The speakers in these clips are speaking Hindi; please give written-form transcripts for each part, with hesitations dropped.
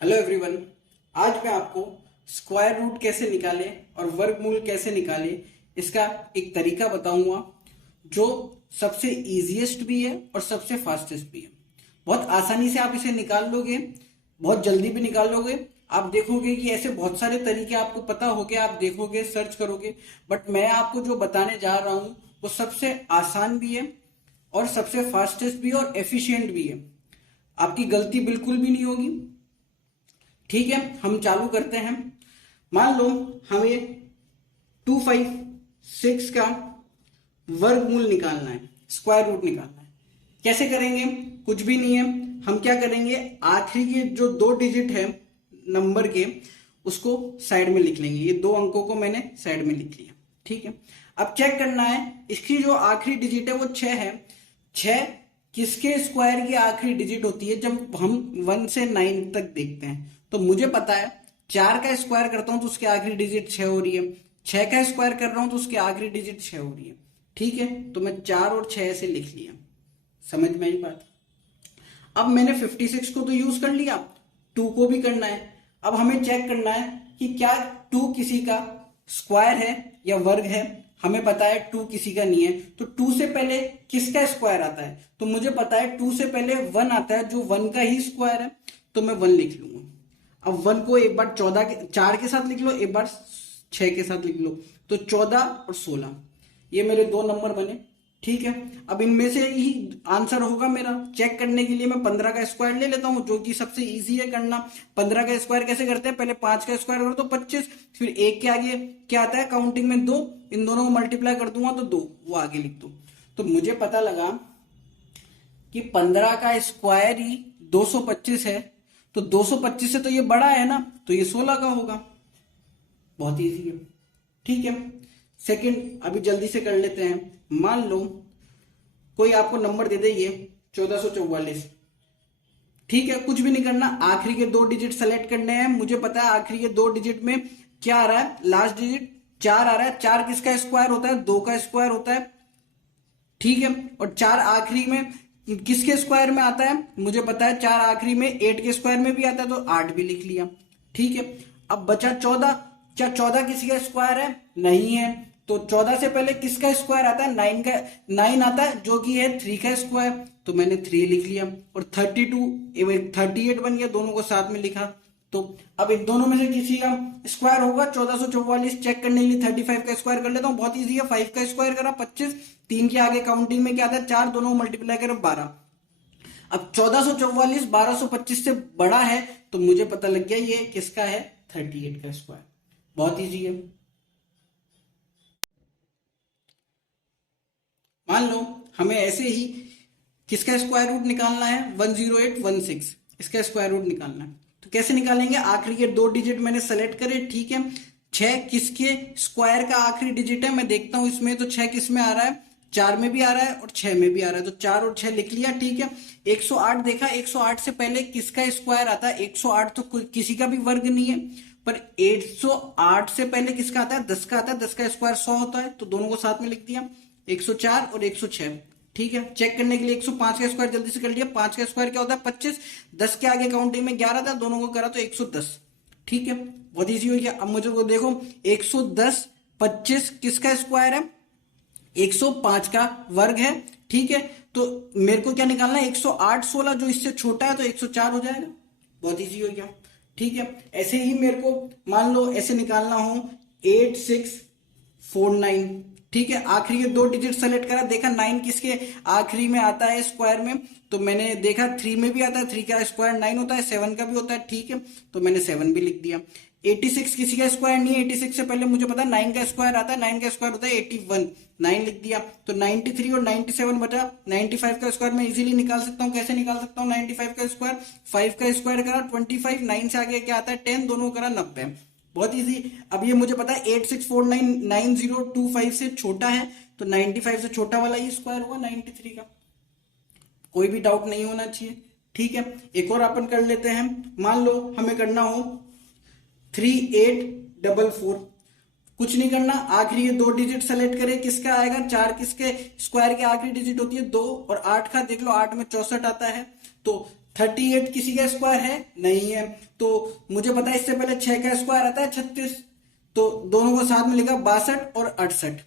Hello everyone. आज मैं आपको स्क्वायर रूट कैसे निकालें और वर्गमूल कैसे निकालें इसका एक तरीका बताऊंगा जो सबसे इजीएस्ट भी है और सबसे फास्टेस्ट भी है। बहुत आसानी से आप इसे निकाल लोगे, बहुत जल्दी भी निकाल लोगे। आप देखोगे कि ऐसे बहुत सारे तरीके आपको पता होंगे, आप देखोगे, सर्च करोगे, बट मैं आपको जो बताने जा रहा हूं वो सबसे आसान भी है और सबसे फास्टेस्ट भी है और एफिशिएंट भी है। आपकी गलती बिल्कुल भी नहीं होगी। ठीक है, हम चालू करते हैं। मान लो हमें 256 का वर्गमूल निकालना है, स्क्वायर रूट निकालना है। कैसे करेंगे? कुछ भी नहीं है। हम क्या करेंगे, आखिरी के जो दो डिजिट है नंबर के उसको साइड में लिख लेंगे। ये दो अंकों को मैंने साइड में लिख लिया। ठीक है, अब चेक करना है इसकी जो आखिरी डिजिट है वो 6 है। 6 किसके स्क्वायर की आखिरी डिजिट होती है? जब हम 1 से 9 तक देखते हैं तो मुझे पता है 4 का स्क्वायर करता हूं तो उसकी आखिरी डिजिट 6 हो रही है। 6 का स्क्वायर कर रहा हूं तो उसकी आखिरी डिजिट 6 हो रही है। ठीक है, तो मैं 4 और 6 से लिख लिया। समझ में आई बात? अब मैंने 56 को तो यूज कर लिया, 2 को भी करना है। अब हमें चेक करना है कि क्या 2 किसी का स्क्वायर है या वर्ग है। हमें पता है 2 किसी का नहीं है, तो 2 से पहले किसका स्क्वायर आता है? तो मुझे पता है 2 से पहले 1 आता है जो 1 का ही स्क्वायर है, तो मैं 1 लिख लूंगा। अब 1 को एक बार 4 के साथ लिख लो, एक बार 6 के साथ लिख लो, तो 14 और 16 ये मेरे दो नंबर बने। ठीक है, अब इनमें से ही आंसर होगा मेरा। चेक करने के लिए मैं 15 का स्क्वायर ले लेता हूं जो कि सबसे इजी है करना। 15 का स्क्वायर कैसे करते हैं? पहले 5 का स्क्वायर करो तो 25, फिर 1 के आगे क्या आता है काउंटिंग में? 2। इन दोनों को मल्टीप्लाई कर दूंगा तो 2, वो आगे लिख दो। तो मुझे पता लगा कि 15 का स्क्वायर ही 225 है, तो 225 से तो ये बड़ा है ना, तो ये 16 का होगा। बहुत इजी है। ठीक है, सेकंड अभी जल्दी से कर लेते हैं। मान लो कोई आपको नंबर दे दे ये 1444। ठीक है, कुछ भी नहीं करना, आखिरी के दो डिजिट सेलेक्ट करने हैं। मुझे पता है आखिरी के दो डिजिट में क्या आ रहा है, लास्ट डिजिट 4 आ रहा है। 4 किसका स्क्वायर होता है? 2 का स्क्वायर होता है। ठीक है, और 4 आखिरी में किसके स्क्वायर में आता है? मुझे पता है 4 आखिरी में 8 के स्क्वायर में भी आता है, तो 8 भी लिख लिया। ठीक है, अब बचा 14। क्या 14 किसी का स्क्वायर है? नहीं है, तो 14 से पहले किसका स्क्वायर आता है? 9 का। 9 आता है जो कि है 3 का स्क्वायर, तो मैंने 3 लिख लिया। और 32 38 बन गया, दोनों को साथ में लिखा। तो अब इन दोनों में से किसी का स्क्वायर होगा 1444। चेक करने के लिए 35 का स्क्वायर कर लेता हूँ, बहुत इजी है। 5 का स्क्वायर करा 25, 3 के आगे काउंटिंग में क्या आता है? 4, दोनों मल्टीप्लाई करो 12। अब 1444 1225 से बड़ा है, तो मुझे पता लग गया ये किसका है? 38 का स्क्वायर। बहुत इजी है। मान लो हमें ऐसे ही किसका स्क्वायर रूट निकालना है? 10816, इसका स्क्वायर रूट निकालना है। तो कैसे निकालेंगे? आखिरी के दो डिजिट मैंने सेलेक्ट करे। ठीक है, 6 किसके स्क्वायर का आखिरी डिजिट है मैं देखता हूं इसमें। तो 6 किस में आ रहा है? 4 में भी आ रहा है और 6 में भी आ रहा है, तो 4 और 6 लिख लिया। ठीक है, 108 देखा, 108 से पहले किसका स्क्वायर आता है? 108 तो किसी का भी वर्ग नहीं है, पर 108 से पहले किसका आता है? 10 का आता है। 10 का स्क्वायर 100 होता है, तो दोनों को साथ में लिख दिया, 104 और 106। ठीक है, चेक करने के लिए 105 का स्क्वायर जल्दी से कर लिया। 5 का स्क्वायर क्या होता है? 25। 10 के आगे काउंटिंग में 11 था, दोनों को करा तो 110। ठीक है, बहुत इजी हो गया। अब मुझे को देखो 110 25 किसका स्क्वायर है? 105 का वर्ग है। ठीक है, तो मेरे को क्या निकालना है? 108 16 जो इससे छोटा है, तो 104 हो जाएगा। बहुत इजी हो गया। ठीक है, ऐसे ही मेरे को मान लो ऐसे निकालना हो 8649। ठीक है, आखिरी के दो डिजिट सेलेक्ट करा, देखा 9 किसके आखिरी में आता है स्क्वायर में, तो मैंने देखा 3 में भी आता है। 3 का स्क्वायर 9 होता है, 7 का भी होता है। ठीक है, तो मैंने 7 भी लिख दिया। 86 किसी का स्क्वायर नहीं है। 86 से पहले मुझे पता है 9 का स्क्वायर आता है। 9 का स्क्वायर होता है 81, 9 लिख दिया। तो 93 और 97 बचा। 95 का स्क्वायर मैं इजीली निकाल सकता हूँ। कैसे निकाल सकता हूँ 95 का स्क्वायर? 5 का स्क्वायर करा 25, 9 से आगे क्या आता है? 10, दोनों करा 90। बहुत इजी। अब ये मुझे पता है 86499025 से छोटा है, तो 95 से छोटा वाला ही स्क्वायर हुआ 93 का। कोई भी डाउट नहीं होना चाहिए। ठीक है, एक और अपन कर लेते हैं। मान लो हमें करना हो 3844। कुछ नहीं करना, आखिरी ये दो डिजिट सेलेक्ट करें, किसका आएगा? 4 किसके स्क्वायर के आखिरी डिजिट होती है? 2 और 8 का देख लो, 8 में 64 आता है, तो 38 किसी का स्क्वायर है नहीं है, तो मुझे पता है इससे पहले 6 का स्क्वायर आता है 36, तो दोनों को साथ में लिखा 62 और 68।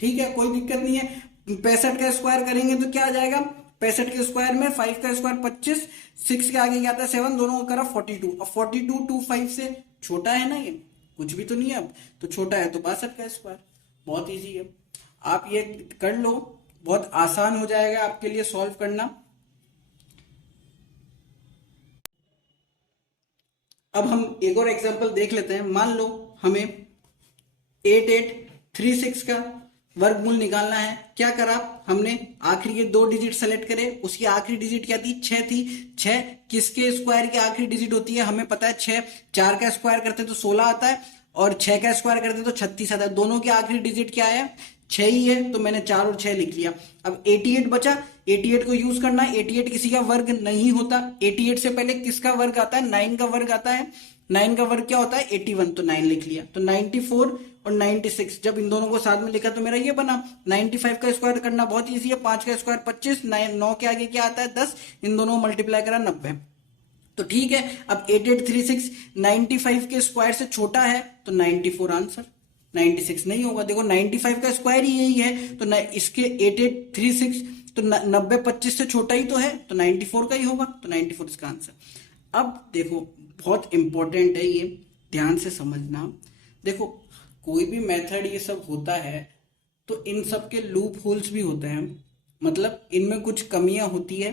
ठीक है, कोई दिक्कत नहीं है। 65 का स्क्वायर करेंगे तो क्या आ जाएगा, 65 के स्क्वायर में 5 का स्क्वायर 25, 6 के आगे क्या आता है 7, दोनों को करा 42। अब 42 25 से छोटा है ना, ये कुछ भी तो नहीं है अब, तो छोटा है तो 62 का स्क्वायर। बहुत इजी है, आप ये कर लो, बहुत आसान हो जाएगा आपके लिए सॉल्व करना। अब हम एक और एग्जांपल देख लेते हैं। मान लो हमें 8836 का वर्गमूल निकालना है। क्या करा हमने, आखिरी के 2 डिजिट सेलेक्ट करे, उसकी आखिरी डिजिट क्या थी, 6 थी। 6 किसके स्क्वायर की आखिरी डिजिट होती है, हमें पता है 6 4 का स्क्वायर करते तो 16 आता है, और 6 का स्क्वायर करते तो 36 आता है। दोनों की आखिरी डिजिट क्या है, 6 ही है, तो मैंने 4 और 6 लिख लिया। अब 88 बचा, 88 को यूज करना है। 88 किसी का वर्ग नहीं होता, 88 से पहले किसका वर्ग आता है, 9 का वर्ग आता है। 9 का वर्ग क्या होता है, 81, तो 9 लिख लिया। तो 94 और 96 जब इन दोनों को साथ में लिखा तो मेरा ये बना। 95 का स्क्वायर करना बहुत इजी है, 5 का स्क्वायर 25, 9 के आगे क्या आता है 10, इन दोनों को मल्टीप्लाई करा 90। तो ठीक है, अब 8836 95 के स्क्वायर से छोटा है तो 94 आंसर, 96 नहीं होगा। देखो 95 का स्क्वायर ही यही है, तो इसके 8836 तो 90 25 से छोटा ही तो है, तो 94 का ही होगा, तो 94 इसका आंसर। अब देखो बहुत इंपॉर्टेंट है ये, ध्यान से समझना। देखो कोई भी मेथड ये सब होता है तो इन सब के लूप होल्स भी होते हैं, मतलब इनमें कुछ कमियां होती है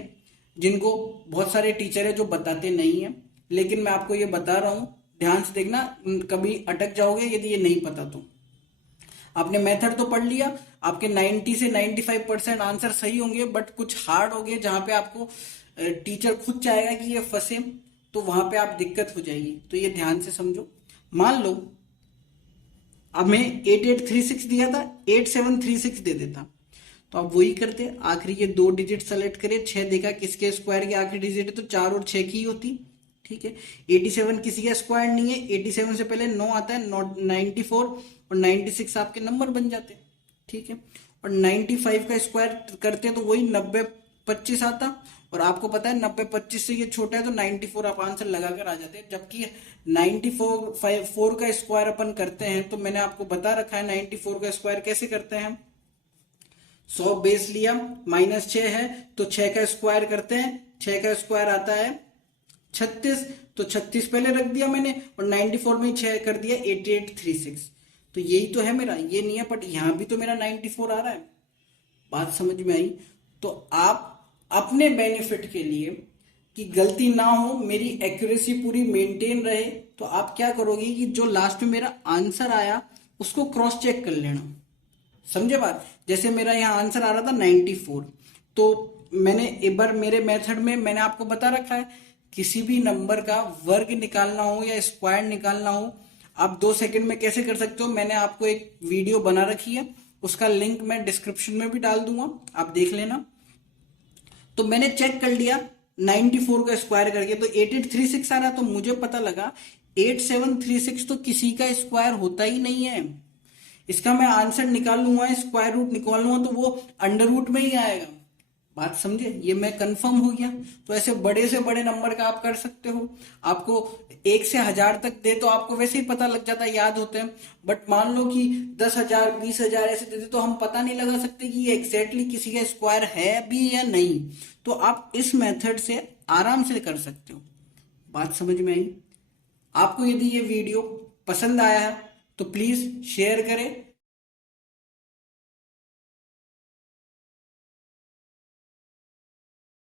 जिनको बहुत सारे टीचर है जो बताते नहीं है, लेकिन मैं आपको ये बता रहा हूं, ध्यान से देखना, कभी अटक जाओगे यदि ये नहीं पता तो। आपने मेथड तो पढ़ लिया, आपके 90 से 95% आंसर सही होंगे, बट कुछ हार्ड हो गए जहां पे आपको टीचर खुद चाहेगा कि ये फंसे, तो वहां पे आप दिक्कत हो जाएगी, तो ये ध्यान से समझो। मान लो हमें 8836 दिया था, 8736 दे देता, तो आप वही करते, आखिरी ये 2 डिजिट सेलेक्ट करे, 6 देखा किसके स्क्वायर की आखिरी डिजिट है, तो 4 और 6 की होती। ठीक है, 87 किसी का स्क्वायर नहीं है, 87 से पहले 9 आता है, 94 और 96 आपके नंबर बन जाते। ठीक है, और 95 का स्क्वायर करते तो वही 90 25 आता, और आपको पता है 90 25 से ये छोटा है, तो 94 आप आंसर लगाकर आ जाते हैं। जबकि 94 का स्क्वायर अपन करते हैं, तो मैंने आपको बता रखा है 94 का स्क्वायर कैसे करते हैं। 100 बेस लिया, -6 है तो 6 का स्क्वायर करते हैं, 6 का स्क्वायर आता है 36, तो 36 पहले रख दिया मैंने, और 94 में 6 कर दिया 8836, तो यही तो है मेरा, ये नहीं है, बट यहां भी तो मेरा 94 आ रहा है। बात समझ में आई? तो आप अपने बेनिफिट के लिए, कि गलती ना हो, मेरी एक्यूरेसी पूरी मेंटेन रहे, तो आप क्या करोगे कि जो लास्ट में मेरा आंसर आया उसको क्रॉस चेक कर लेना। समझे बात? जैसे मेरा यहाँ आंसर आ रहा था 94, तो मैंने एक बार मेरे मेथड में मैंने आपको बता रखा है, किसी भी नंबर का वर्ग निकालना हो या स्क्वायर निकालना हो, आप 2 सेकंड में कैसे कर सकते हो, मैंने आपको एक वीडियो बना रखी है, उसका लिंक मैं डिस्क्रिप्शन में भी डाल दूंगा, आप देख लेना। तो मैंने चेक कर लिया 94 का स्क्वायर करके, तो 8836 आ रहा, तो मुझे पता लगा 8736 तो किसी का स्क्वायर होता ही नहीं है। इसका मैं आंसर निकाल लूंगा, स्क्वायर रूट निकाल लूंगा, तो वो अंडर रूट में ही आएगा। बात समझे? ये मैं कंफर्म हो गया। तो ऐसे बड़े से बड़े नंबर का आप कर सकते हो, आपको 1 से 1000 तक दे तो आपको वैसे ही पता लग जाता है, याद होते हैं। बट मान लो कि 10,000 20,000 ऐसे दे दे, तो हम पता नहीं लगा सकते कि ये एग्जैक्टली किसी का स्क्वायर है भी या नहीं। तो आप इस मेथड से आराम से कर सकते हो। बात समझ में आई? आपको यदि ये वीडियो पसंद आया है तो प्लीज शेयर करें,